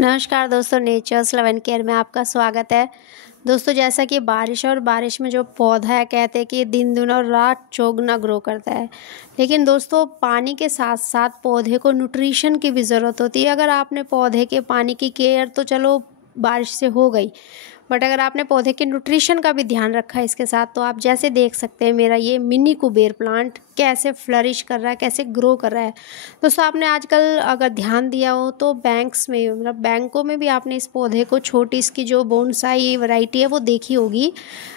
नमस्कार दोस्तों, natures love and care में आपका स्वागत है। दोस्तों, जैसा कि बारिश में जो पौधा है, कहते हैं कि दिन दुना और रात चौगुना ग्रो करता है। लेकिन दोस्तों, पानी के साथ साथ पौधे को न्यूट्रिशन की भी ज़रूरत होती है। अगर आपने पौधे के पानी की केयर तो चलो बारिश से हो गई, बट अगर आपने पौधे के न्यूट्रिशन का भी ध्यान रखा है इसके साथ, तो आप जैसे देख सकते हैं मेरा ये मिनी कुबेर प्लांट कैसे फ्लरिश कर रहा है, कैसे ग्रो कर रहा है। दोस्तों, आपने आजकल अगर ध्यान दिया हो तो बैंक्स में, मतलब बैंकों में भी आपने इस पौधे को, छोटी इसकी जो बोनसाई वैरायटी है वो देखी होगी,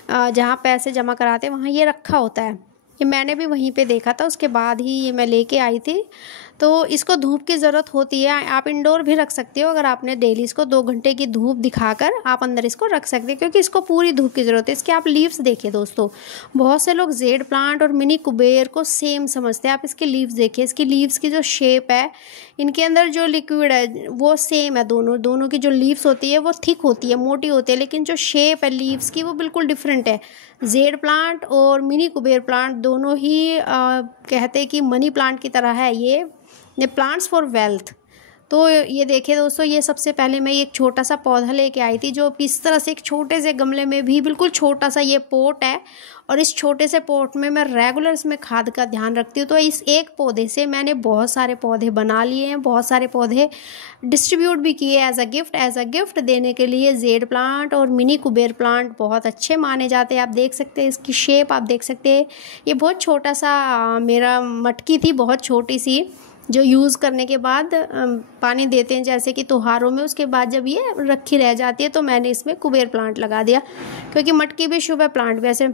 जहाँ पैसे जमा कराते हैं वहाँ ये रखा होता है। ये मैंने भी वहीं पे देखा था, उसके बाद ही ये मैं लेके आई थी। तो इसको धूप की ज़रूरत होती है। आप इंडोर भी रख सकते हो, अगर आपने डेली इसको 2 घंटे की धूप दिखाकर आप अंदर इसको रख सकते हैं, क्योंकि इसको पूरी धूप की ज़रूरत है। इसके आप लीव्स देखिए दोस्तों, बहुत से लोग जेड प्लांट और मिनी कुबेर को सेम समझते हैं। आप इसके लीव्स देखिए, इसकी लीव्स की जो शेप है, इनके अंदर जो लिक्विड है वो सेम है। दोनों की जो लीव्स होती है वो थिक होती है, मोटी होती है, लेकिन जो शेप है लीव्स की वो बिल्कुल डिफरेंट है। जेड प्लांट और मिनी कुबेर प्लांट दोनों ही कहते हैं कि मनी प्लांट की तरह है। ये प्लांट्स फॉर वेल्थ। तो ये देखिए दोस्तों, ये सबसे पहले मैं एक छोटा सा पौधा लेके आई थी, जो इस तरह से एक छोटे से गमले में भी, बिल्कुल छोटा सा ये पोट है, और इस छोटे से पोट में मैं रेगुलर इसमें खाद का ध्यान रखती हूँ। तो इस एक पौधे से मैंने बहुत सारे पौधे बना लिए हैं, बहुत सारे पौधे डिस्ट्रीब्यूट भी किए एज अ गिफ्ट देने के लिए। जेड प्लांट और मिनी कुबेर प्लांट बहुत अच्छे माने जाते हैं। आप देख सकते हैं इसकी शेप, आप देख सकते हैं ये बहुत छोटा सा मेरा मटकी थी, बहुत छोटी सी, जो यूज़ करने के बाद पानी देते हैं जैसे कि त्योहारों में, उसके बाद जब ये रखी रह जाती है तो मैंने इसमें कुबेर प्लांट लगा दिया, क्योंकि मटकी भी शुभ है, प्लांट भी। ऐसे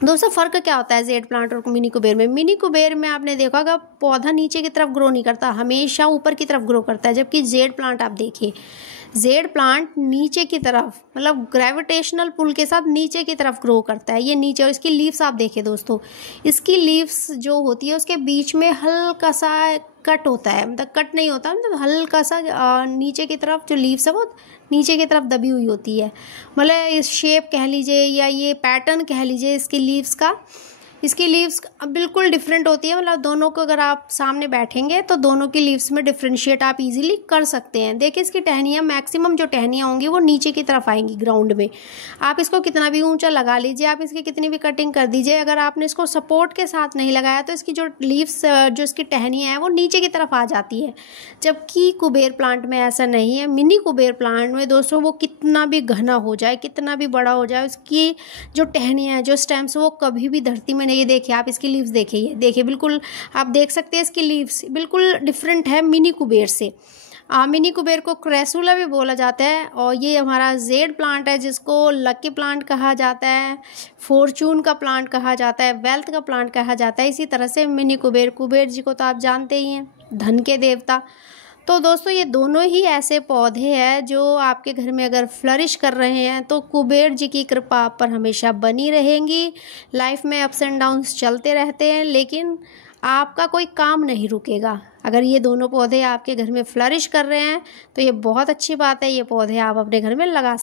दोस्तों, फ़र्क क्या होता है जेड प्लांट और मिनी कुबेर में? मिनी कुबेर में आपने देखा होगा पौधा नीचे की तरफ ग्रो नहीं करता, हमेशा ऊपर की तरफ ग्रो करता है। जबकि जेड प्लांट आप देखिए, जेड प्लांट नीचे की तरफ, मतलब ग्रेविटेशनल पुल के साथ नीचे की तरफ ग्रो करता है। ये नीचे, और इसकी लीव्स आप देखिए दोस्तों, इसकी लीव्स जो होती है उसके बीच में हल्का सा कट होता है, मतलब कट नहीं होता, मतलब हल्का सा नीचे की तरफ जो लीव्स है वो नीचे की तरफ दबी हुई होती है। मतलब इस शेप कह लीजिए या ये पैटर्न कह लीजिए इसकी लीव्स का, इसकी लीव्स बिल्कुल डिफरेंट होती है। मतलब दोनों को अगर आप सामने बैठेंगे तो दोनों की लीव्स में डिफ्रेंशिएट आप इजीली कर सकते हैं। देखिए इसकी टहनियाँ, मैक्सिमम जो टहनियाँ होंगी वो नीचे की तरफ आएंगी ग्राउंड में। आप इसको कितना भी ऊंचा लगा लीजिए, आप इसकी कितनी भी कटिंग कर दीजिए, अगर आपने इसको सपोर्ट के साथ नहीं लगाया तो इसकी जो लीव्स, जो इसकी टहनियाँ हैं वो नीचे की तरफ आ जाती है। जबकि कुबेर प्लांट में ऐसा नहीं है। मिनी कुबेर प्लांट में दोस्तों, वो कितना भी घना हो जाए, कितना भी बड़ा हो जाए, उसकी जो टहनियाँ हैं, जो स्टेम्स, वो कभी भी धरती में, ये देखिए आप इसकी लीव्स देखिए, ये देखिए, बिल्कुल आप देख सकते हैं इसकी लीव्स बिल्कुल डिफरेंट है मिनी कुबेर से। मिनी कुबेर को क्रेसुला भी बोला जाता है, और ये हमारा जेड प्लांट है जिसको लकी प्लांट कहा जाता है, फॉर्चून का प्लांट कहा जाता है, वेल्थ का प्लांट कहा जाता है। इसी तरह से मिनी कुबेर, कुबेर जी को तो आप जानते ही हैं, धन के देवता। तो दोस्तों, ये दोनों ही ऐसे पौधे हैं जो आपके घर में अगर फ्लरिश कर रहे हैं तो कुबेर जी की कृपा आप पर हमेशा बनी रहेंगी। लाइफ में अप्स एंड डाउन्स चलते रहते हैं, लेकिन आपका कोई काम नहीं रुकेगा। अगर ये दोनों पौधे आपके घर में फ्लरिश कर रहे हैं तो ये बहुत अच्छी बात है। ये पौधे आप अपने घर में लगा